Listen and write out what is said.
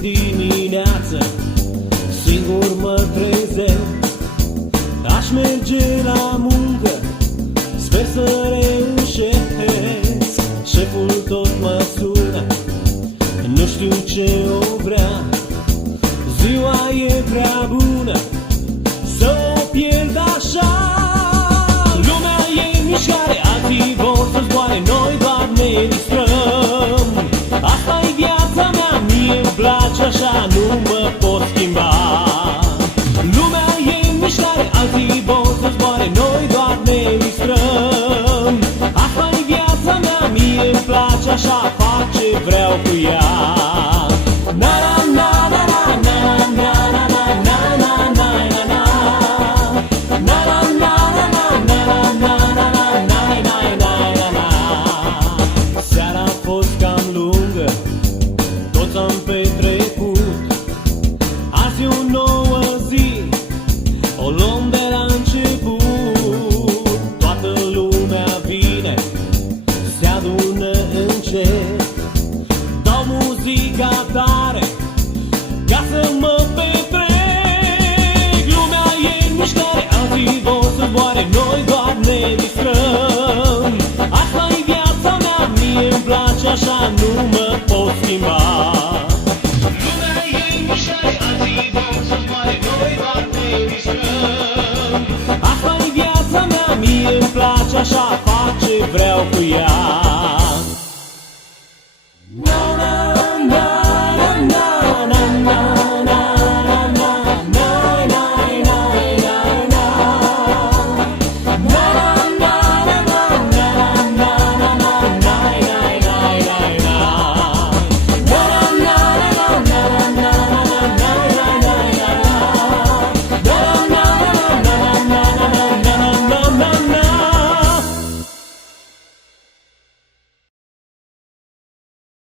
Dimineață, singur mă trezesc, aș merge la muncă, sper să reușesc. Șeful tot mă sună, nu știu ce o vrea, ziua e prea bună să o pierd așa. Lumea e în mișcare, alții vor să zboare, noi doar ne distrăm. Asta-i viața mea, mie-mi place așa, nu mă pot schimba. Lumea e în mișcare, alții vor să zboare, noi doar ne distrăm. Asta-i viața mea, mie-mi place așa, fac ce vreau cu ea. Na na na na na na na na na na na na na na. Na na na na na na na na na na na na. Seara a fost cam lungă, toți am petrecut. Azi e o nouă zi, o luăm de la început. Toată lumea vine, se adună încet, dau muzica tare ca să mă petrec. Lumea e în mișcare, alții vor să zboare, noi doar ne distrăm. Asta-i viața mea, mie-mi place așa, nu mă pot schimba. Lumea e în mișcare, alții vor să zboare, noi doar ne distrăm. Asta-i viața mea, mie-mi place așa, fac ce vreau cu ea.